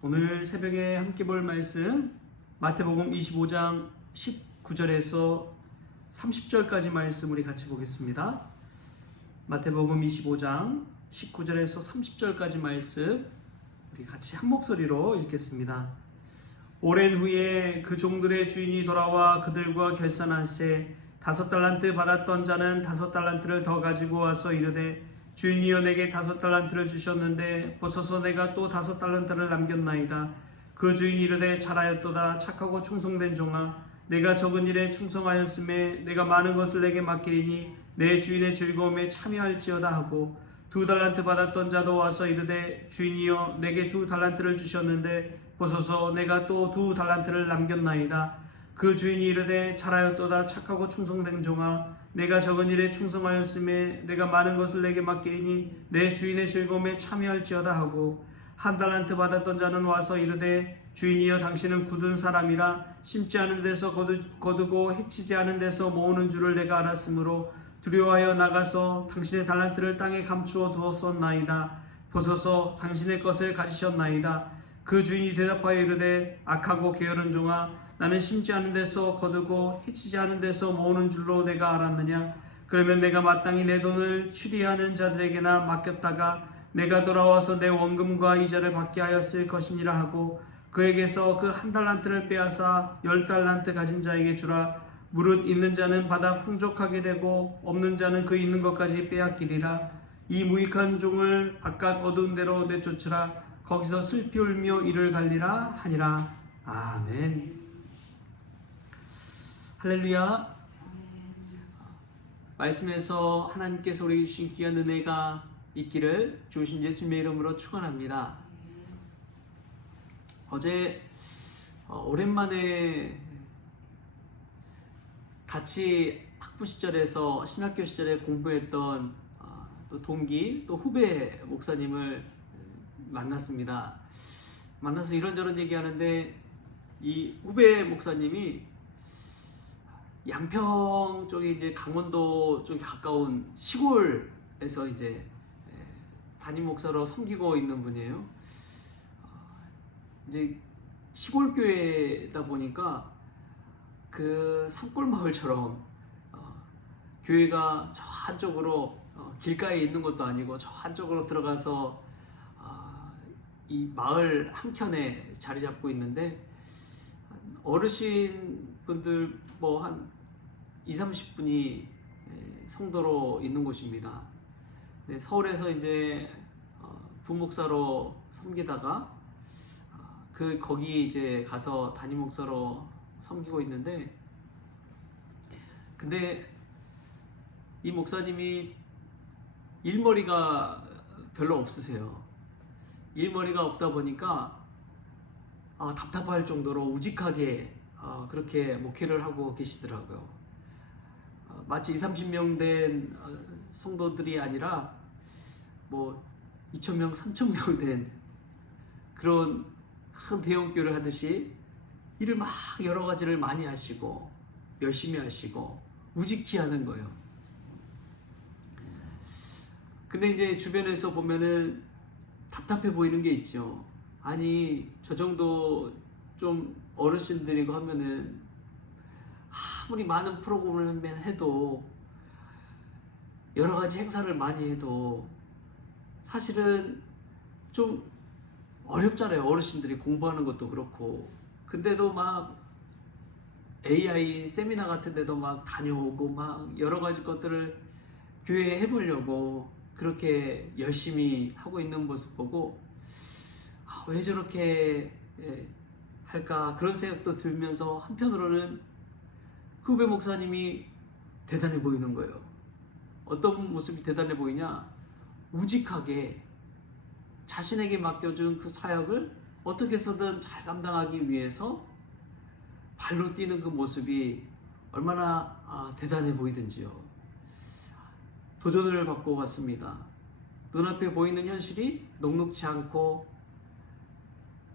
오늘 새벽에 함께 볼 말씀 마태복음 25장 19절에서 30절까지 말씀 우리 같이 보겠습니다. 마태복음 25장 19절에서 30절까지 말씀 우리 같이 한 목소리로 읽겠습니다. 오랜 후에 그 종들의 주인이 돌아와 그들과 결산할세 5달란트 받았던 자는 5달란트를 더 가지고 와서 이르되 주인이여 내게 5달란트를 주셨는데 보소서 내가 또 5달란트를 남겼나이다. 그 주인이 이르되 잘하였도다. 착하고 충성된 종아, 내가 적은 일에 충성하였음에 내가 많은 것을 내게 맡기리니 내 주인의 즐거움에 참여할지어다 하고 2달란트 받았던 자도 와서 이르되 주인이여 내게 2달란트를 주셨는데 보소서 내가 또 2달란트를 남겼나이다. 그 주인이 이르되 잘하였도다. 착하고 충성된 종아, 내가 적은 일에 충성하였음에 내가 많은 것을 내게 맡기리니 내 주인의 즐거움에 참여할지어다 하고 1달란트 받았던 자는 와서 이르되 주인이여 당신은 굳은 사람이라 심지 않은 데서 거두고 해치지 않은 데서 모으는 줄을 내가 알았으므로 두려워하여 나가서 당신의 달란트를 땅에 감추어 두었었나이다. 보소서 당신의 것을 가지셨나이다. 그 주인이 대답하여 이르되 악하고 게으른 종아, 나는 심지 않은 데서 거두고 해치지 않은 데서 모으는 줄로 내가 알았느냐? 그러면 내가 마땅히 내 돈을 추리하는 자들에게나 맡겼다가 내가 돌아와서 내 원금과 이자를 받게 하였을 것이니라 하고 그에게서 그 1달란트를 빼앗아 10달란트 가진 자에게 주라. 무릇 있는 자는 받아 풍족하게 되고 없는 자는 그 있는 것까지 빼앗기리라. 이 무익한 종을 바깥 어두운 데로 내쫓으라. 거기서 슬피 울며 이를 갈리라 하니라. 아멘. 할렐루야. 말씀에서 하나님께서 우리에게 주신 귀한 은혜가 있기를 주신 예수님의 이름으로 축원합니다. 어제 오랜만에 같이 학부 시절에서 신학교 시절에 공부했던 또 동기 또 후배 목사님을 만났습니다. 만나서 이런저런 얘기하는데 이 후배 목사님이 양평 쪽에 이제 강원도 쪽에 가까운 시골에서 이제 담임 목사로 섬기고 있는 분이에요. 이제 시골 교회다 보니까 그 산골 마을처럼 교회가 저 한쪽으로 길가에 있는 것도 아니고 저 한쪽으로 들어가서 이 마을 한켠에 자리 잡고 있는데 어르신 분들 뭐 한 20-30분이 성도로 있는 곳입니다. 네, 서울에서 이제 부목사로 섬기다가 거기 이제 가서 담임 목사로 섬기고 있는데, 근데 이 목사님이 일머리가 별로 없으세요. 일머리가 없다 보니까 답답할 정도로 우직하게 그렇게 목회를 하고 계시더라고요. 마치 20-30명 된 성도들이 아니라 뭐 2,000명, 3,000명 된 그런 큰 대형교회를 하듯이 일을 막 여러 가지를 많이 하시고 열심히 하시고 우직히 하는 거예요. 근데 이제 주변에서 보면은 답답해 보이는 게 있죠. 아니 저 정도 좀 어르신들이고 하면은 아무리 많은 프로그램을 해도 여러 가지 행사를 많이 해도 사실은 좀 어렵잖아요. 어르신들이 공부하는 것도 그렇고. 근데도 막 AI 세미나 같은 데도 막 다녀오고 막 여러 가지 것들을 교회에 해보려고 그렇게 열심히 하고 있는 모습 보고 왜 저렇게 할까 그런 생각도 들면서 한편으로는 그 후배 목사님이 대단해 보이는 거예요. 어떤 모습이 대단해 보이냐? 우직하게 자신에게 맡겨준 그 사역을 어떻게 해서든 잘 감당하기 위해서 발로 뛰는 그 모습이 얼마나 대단해 보이든지요. 도전을 받고 왔습니다. 눈앞에 보이는 현실이 녹록지 않고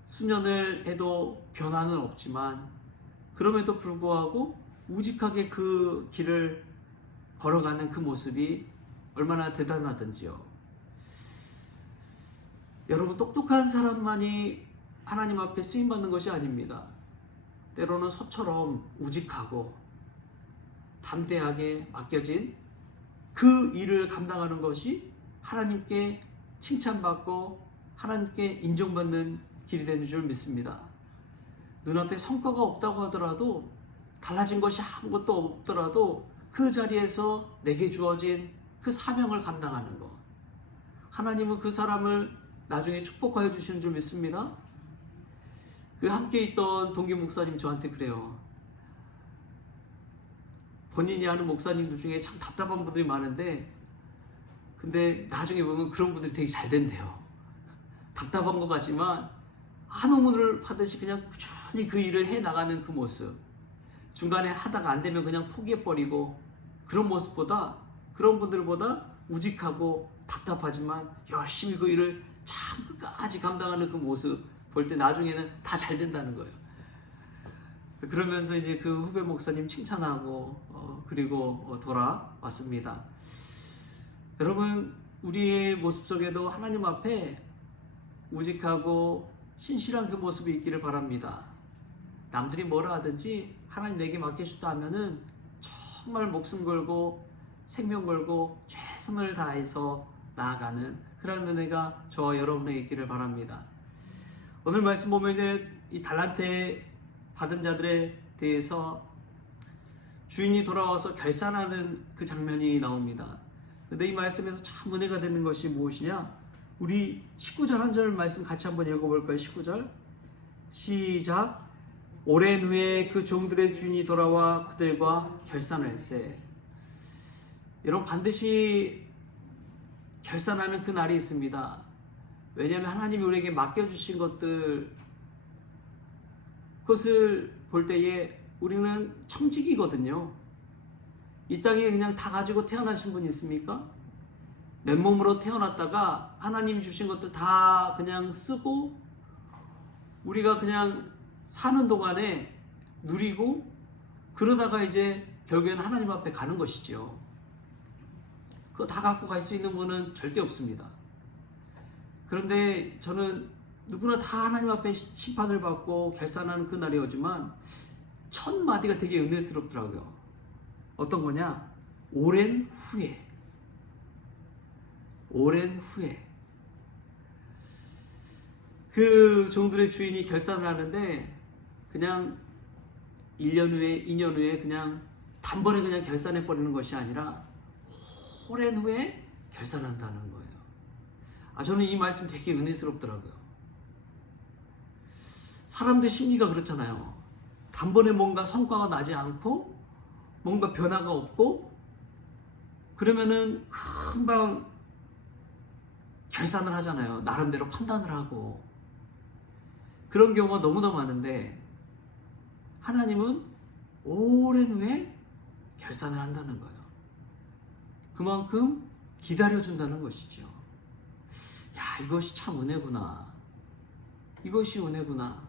수년을 해도 변화는 없지만 그럼에도 불구하고 우직하게 그 길을 걸어가는 그 모습이 얼마나 대단하든지요. 여러분, 똑똑한 사람만이 하나님 앞에 쓰임받는 것이 아닙니다. 때로는 소처럼 우직하고 담대하게 맡겨진 그 일을 감당하는 것이 하나님께 칭찬받고 하나님께 인정받는 길이 되는 줄 믿습니다. 눈앞에 성과가 없다고 하더라도, 달라진 것이 아무것도 없더라도 그 자리에서 내게 주어진 그 사명을 감당하는 것, 하나님은 그 사람을 나중에 축복하여 주시는 줄 믿습니다. 그 함께 있던 동기 목사님 저한테 그래요. 본인이 아는 목사님들 중에 참 답답한 분들이 많은데, 근데 나중에 보면 그런 분들이 되게 잘 된대요. 답답한 것 같지만 한 의문을 받듯이 그냥 꾸준히 그 일을 해나가는 그 모습, 중간에 하다가 안 되면 그냥 포기해버리고, 그런 모습보다, 그런 분들보다 우직하고 답답하지만 열심히 그 일을 참 끝까지 감당하는 그 모습 볼 때 나중에는 다 잘 된다는 거예요. 그러면서 이제 그 후배 목사님 칭찬하고 그리고 돌아왔습니다. 여러분, 우리의 모습 속에도 하나님 앞에 우직하고 신실한 그 모습이 있기를 바랍니다. 남들이 뭐라 하든지 하나님 내게 맡기셨다 하면은 정말 목숨 걸고 생명 걸고 최선을 다해서 나아가는 그런 은혜가 저와 여러분에게 있기를 바랍니다. 오늘 말씀 보면 이제 이 달란트 받은 자들에 대해서 주인이 돌아와서 결산하는 그 장면이 나옵니다. 근데 이 말씀에서 참 은혜가 되는 것이 무엇이냐? 우리 19절 한 절 말씀 같이 한번 읽어볼까요? 19절 시작. 오랜 후에 그 종들의 주인이 돌아와 그들과 결산할세. 여러분, 반드시 결산하는 그 날이 있습니다. 왜냐하면 하나님이 우리에게 맡겨주신 것들, 그것을 볼 때에 우리는 청직이거든요. 이 땅에 그냥 다 가지고 태어나신 분이 있습니까? 맨몸으로 태어났다가 하나님이 주신 것들 다 그냥 쓰고 우리가 그냥 사는 동안에 누리고 그러다가 이제 결국에는 하나님 앞에 가는 것이죠. 그거 다 갖고 갈 수 있는 분은 절대 없습니다. 그런데 저는 누구나 다 하나님 앞에 심판을 받고 결산하는 그 날이 오지만 첫 마디가 되게 은혜스럽더라고요. 어떤 거냐? 오랜 후에. 오랜 후에. 그 종들의 주인이 결산을 하는데 그냥 1년 후에 2년 후에 그냥 단번에 그냥 결산해 버리는 것이 아니라 오랜 후에 결산한다는 거예요. 저는 이 말씀 되게 은혜스럽더라고요. 사람들 심리가 그렇잖아요. 단번에 뭔가 성과가 나지 않고 뭔가 변화가 없고 그러면은 금방 결산을 하잖아요. 나름대로 판단을 하고. 그런 경우가 너무나 많은데 하나님은 오랜 후에 결산을 한다는 거예요. 그만큼 기다려준다는 것이죠. 야, 이것이 참 은혜구나. 이것이 은혜구나.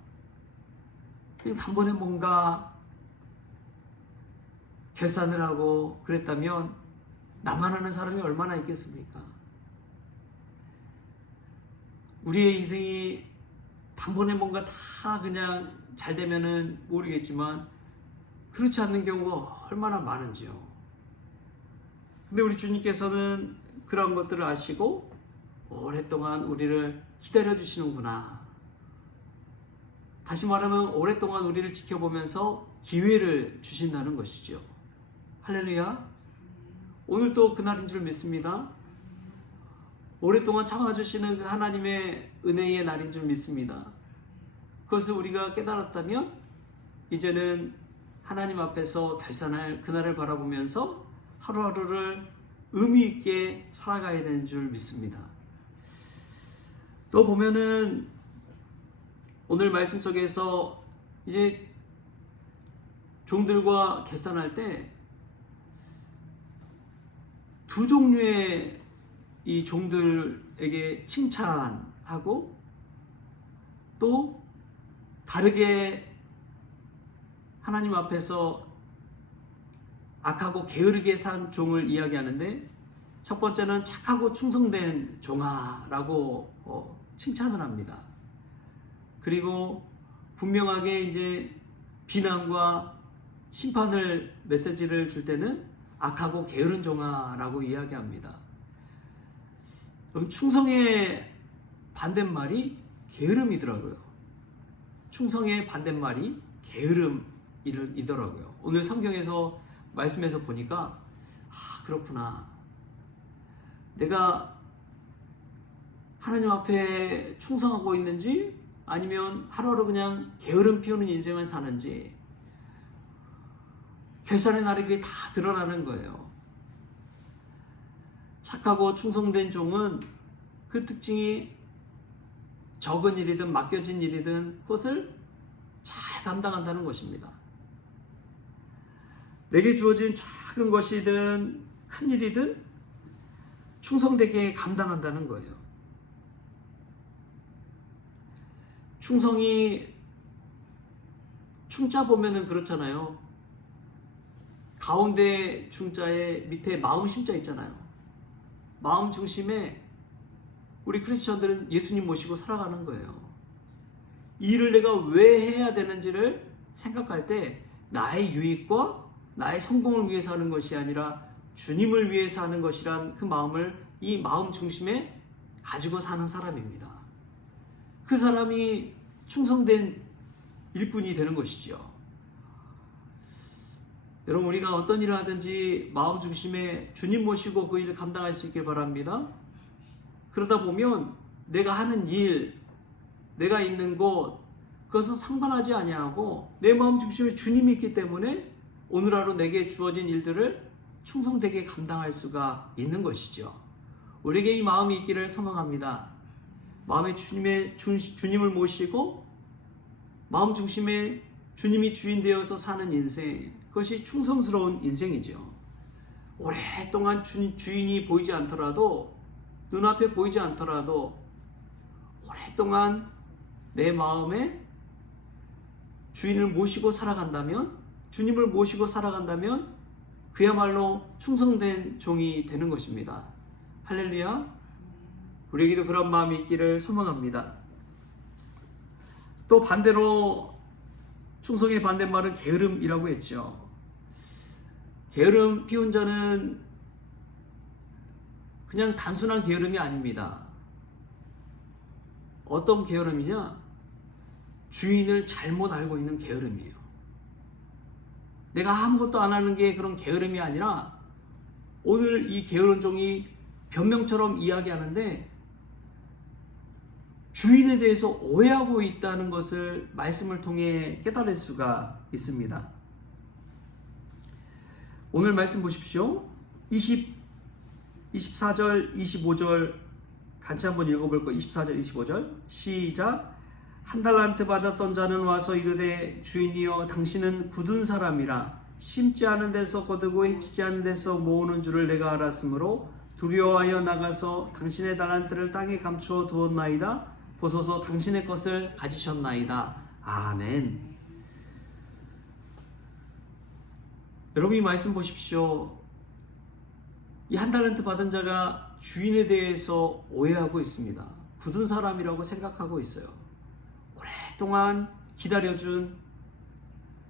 그냥 단번에 뭔가 결산을 하고 그랬다면 나만 하는 사람이 얼마나 있겠습니까? 우리의 인생이 단번에 뭔가 다 그냥 잘 되면은 모르겠지만 그렇지 않는 경우가 얼마나 많은지요. 근데 우리 주님께서는 그런 것들을 아시고 오랫동안 우리를 기다려 주시는구나. 다시 말하면 오랫동안 우리를 지켜보면서 기회를 주신다는 것이죠. 할렐루야. 오늘도 그날인 줄 믿습니다. 오랫동안 참아주시는 하나님의 은혜의 날인 줄 믿습니다. 그것을 우리가 깨달았다면 이제는 하나님 앞에서 결산할 그날을 바라보면서 하루하루를 의미 있게 살아가야 되는 줄 믿습니다. 또 보면은 오늘 말씀 속에서 이제 종들과 결산할 때 두 종류의 이 종들에게 칭찬하고 또 다르게 하나님 앞에서 악하고 게으르게 산 종을 이야기하는데 첫 번째는 착하고 충성된 종아라고 칭찬을 합니다. 그리고 분명하게 이제 비난과 심판을 메시지를 줄 때는 악하고 게으른 종아라고 이야기합니다. 그럼 충성의 반대말이 게으름이더라고요. 충성의 반대말이 게으름이더라고요. 오늘 성경에서 말씀에서 보니까 그렇구나. 내가 하나님 앞에 충성하고 있는지 아니면 하루하루 그냥 게으름 피우는 인생을 사는지 결산의 날에 그게 다 드러나는 거예요. 착하고 충성된 종은 그 특징이 적은 일이든 맡겨진 일이든 그것을 잘 감당한다는 것입니다. 내게 주어진 작은 것이든 큰 일이든 충성되게 감당한다는 거예요. 충성이 충자 보면은 그렇잖아요. 가운데 중자에 밑에 마음 심자 있잖아요. 마음 중심에 우리 크리스천들은 예수님 모시고 살아가는 거예요. 이 일을 내가 왜 해야 되는지를 생각할 때 나의 유익과 나의 성공을 위해서 하는 것이 아니라 주님을 위해서 하는 것이란 그 마음을 이 마음 중심에 가지고 사는 사람입니다. 그 사람이 충성된 일꾼이 되는 것이죠. 여러분, 우리가 어떤 일을 하든지 마음 중심에 주님 모시고 그 일을 감당할 수 있길 바랍니다. 그러다 보면 내가 하는 일, 내가 있는 곳, 그것은 상관하지 아니하고 내 마음 중심에 주님이 있기 때문에 오늘 하루 내게 주어진 일들을 충성되게 감당할 수가 있는 것이죠. 우리에게 이 마음이 있기를 소망합니다. 마음에 주님을 모시고 마음 중심에 주님이 주인 되어서 사는 인생, 그것이 충성스러운 인생이죠. 오랫동안 주인이 보이지 않더라도, 눈앞에 보이지 않더라도 오랫동안 내 마음에 주인을 모시고 살아간다면, 주님을 모시고 살아간다면 그야말로 충성된 종이 되는 것입니다. 할렐루야. 우리에게도 그런 마음이 있기를 소망합니다. 또 반대로 충성의 반대말은 게으름이라고 했죠. 게으름 피운 자는 그냥 단순한 게으름이 아닙니다. 어떤 게으름이냐? 주인을 잘못 알고 있는 게으름이에요. 내가 아무것도 안 하는 게 그런 게으름이 아니라 오늘 이 게으른 종이 변명처럼 이야기하는데 주인에 대해서 오해하고 있다는 것을 말씀을 통해 깨달을 수가 있습니다. 오늘 말씀 보십시오. 24절, 25절 같이 한번 읽어볼 거예요. 24절, 25절 시작. 한 달란트 받았던 자는 와서 이르되 주인이여 당신은 굳은 사람이라 심지 않은 데서 거두고 해치지 않은 데서 모으는 줄을 내가 알았으므로 두려워하여 나가서 당신의 달란트를 땅에 감추어 두었나이다. 보소서 당신의 것을 가지셨나이다. 아멘. 여러분 이 말씀 보십시오. 이 한 달란트 받은 자가 주인에 대해서 오해하고 있습니다. 굳은 사람이라고 생각하고 있어요. 오랫동안 기다려준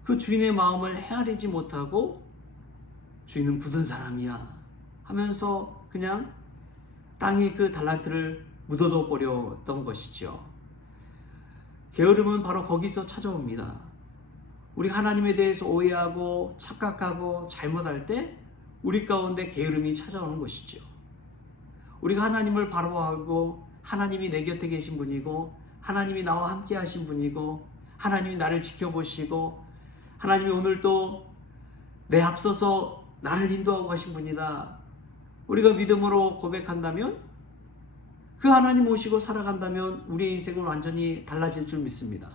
그 주인의 마음을 헤아리지 못하고 주인은 굳은 사람이야 하면서 그냥 땅에 그 달란트를 묻어둬 버렸던 것이죠. 게으름은 바로 거기서 찾아옵니다. 우리 하나님에 대해서 오해하고 착각하고 잘못할 때 우리 가운데 게으름이 찾아오는 것이죠. 우리가 하나님을 바라보고 하나님이 내 곁에 계신 분이고 하나님이 나와 함께 하신 분이고 하나님이 나를 지켜보시고 하나님이 오늘도 내 앞서서 나를 인도하고 가신 분이다. 우리가 믿음으로 고백한다면 그 하나님 모시고 살아간다면 우리의 인생은 완전히 달라질 줄 믿습니다.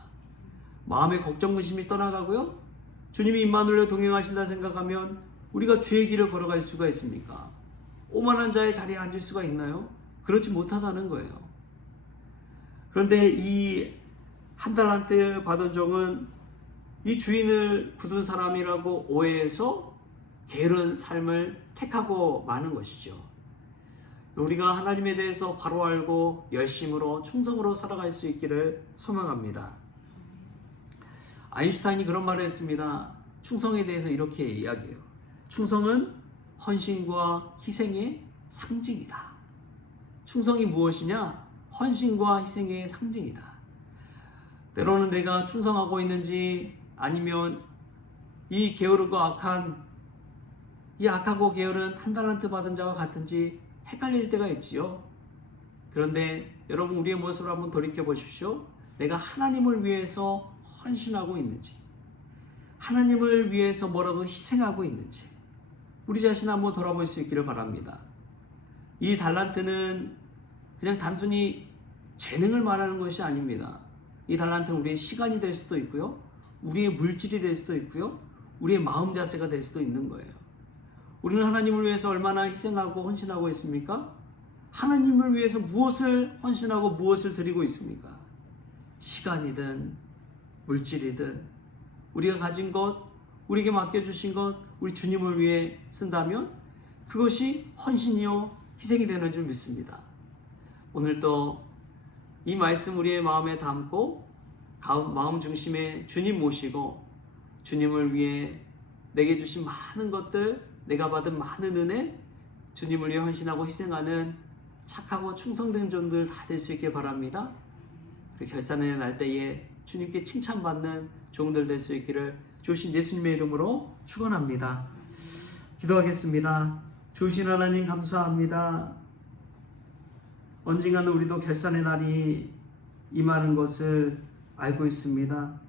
마음의 걱정 근심이 떠나가고요. 주님이 임마누엘로 동행하신다 생각하면 우리가 주의 길을 걸어갈 수가 있습니까? 오만한 자의 자리에 앉을 수가 있나요? 그렇지 못하다는 거예요. 그런데 이 한 달란트 받은 종은 이 주인을 굳은 사람이라고 오해해서 게으른 삶을 택하고 마는 것이죠. 우리가 하나님에 대해서 바로 알고 열심으로 충성으로 살아갈 수 있기를 소망합니다. 아인슈타인이 그런 말을 했습니다. 충성에 대해서 이렇게 이야기해요. 충성은 헌신과 희생의 상징이다. 충성이 무엇이냐? 헌신과 희생의 상징이다. 때로는 내가 충성하고 있는지 아니면 이 게으르고 악하고 게으른 한 달란트 받은 자와 같은지 헷갈릴 때가 있지요. 그런데 여러분, 우리의 모습을 한번 돌이켜 보십시오. 내가 하나님을 위해서 헌신하고 있는지, 하나님을 위해서 뭐라도 희생하고 있는지 우리 자신 한번 돌아볼 수 있기를 바랍니다. 이 달란트는 그냥 단순히 재능을 말하는 것이 아닙니다. 이 달란트는 우리의 시간이 될 수도 있고요, 우리의 물질이 될 수도 있고요, 우리의 마음 자세가 될 수도 있는 거예요. 우리는 하나님을 위해서 얼마나 희생하고 헌신하고 있습니까? 하나님을 위해서 무엇을 헌신하고 무엇을 드리고 있습니까? 시간이든 물질이든 우리가 가진 것, 우리에게 맡겨주신 것, 우리 주님을 위해 쓴다면 그것이 헌신이요 희생이 되는 줄 믿습니다. 오늘도 이 말씀 우리의 마음에 담고 마음 중심에 주님 모시고 주님을 위해 내게 주신 많은 것들, 내가 받은 많은 은혜, 주님을 위해 헌신하고 희생하는 착하고 충성된 종들 다 될 수 있길 바랍니다. 결산의 날 때에 주님께 칭찬받는 종들 될 수 있기를 주신 예수님의 이름으로 축원합니다. 기도하겠습니다. 주신 하나님 감사합니다. 언젠가는 우리도 결산의 날이 임하는 것을 알고 있습니다.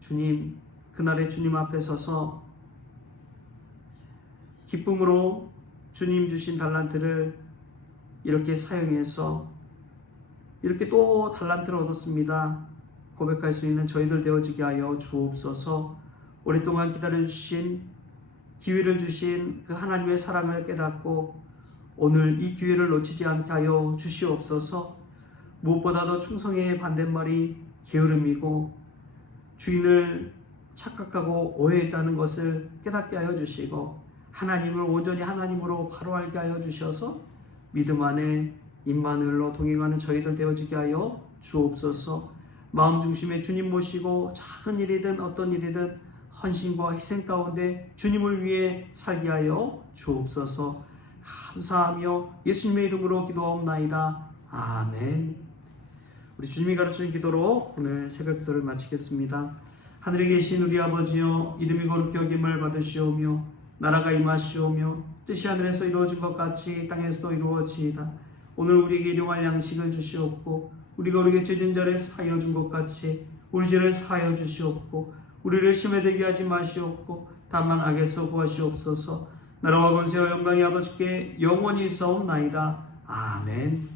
주님, 그날에 주님 앞에 서서 기쁨으로 주님 주신 달란트를 이렇게 사용해서 이렇게 또 달란트를 얻었습니다 고백할 수 있는 저희들 되어지게 하여 주옵소서. 오랫동안 기다려주신 기회를 주신 그 하나님의 사랑을 깨닫고 오늘 이 기회를 놓치지 않게 하여 주시옵소서. 무엇보다도 충성의 반대말이 게으름이고 주인을 착각하고 오해했다는 것을 깨닫게 하여 주시고 하나님을 온전히 하나님으로 바로 알게 하여 주셔서 믿음 안에 임마누엘로 동행하는 저희들 되어지게 하여 주옵소서. 마음 중심에 주님 모시고 작은 일이든 어떤 일이든 헌신과 희생 가운데 주님을 위해 살게 하여 주옵소서. 감사하며 예수님의 이름으로 기도하옵나이다. 아멘. 우리 주님이 가르치는 기도로 오늘 새벽 기도를 마치겠습니다. 하늘에 계신 우리 아버지여, 이름이 거룩히 여김을 받으시오며 나라가 임하시오며 뜻이 하늘에서 이루어진 것 같이 땅에서도 이루어지이다. 오늘 우리에게 일용할 양식을 주시옵고 우리가 우리에게 죄진 자를 사하여 준 것 같이 우리 죄를 사하여 주시옵고 우리를 시험에 들게 하지 마시옵고 다만 악에서 구하시옵소서. 나라와 권세와 영광이 아버지께 영원히 있사옵나이다. 아멘.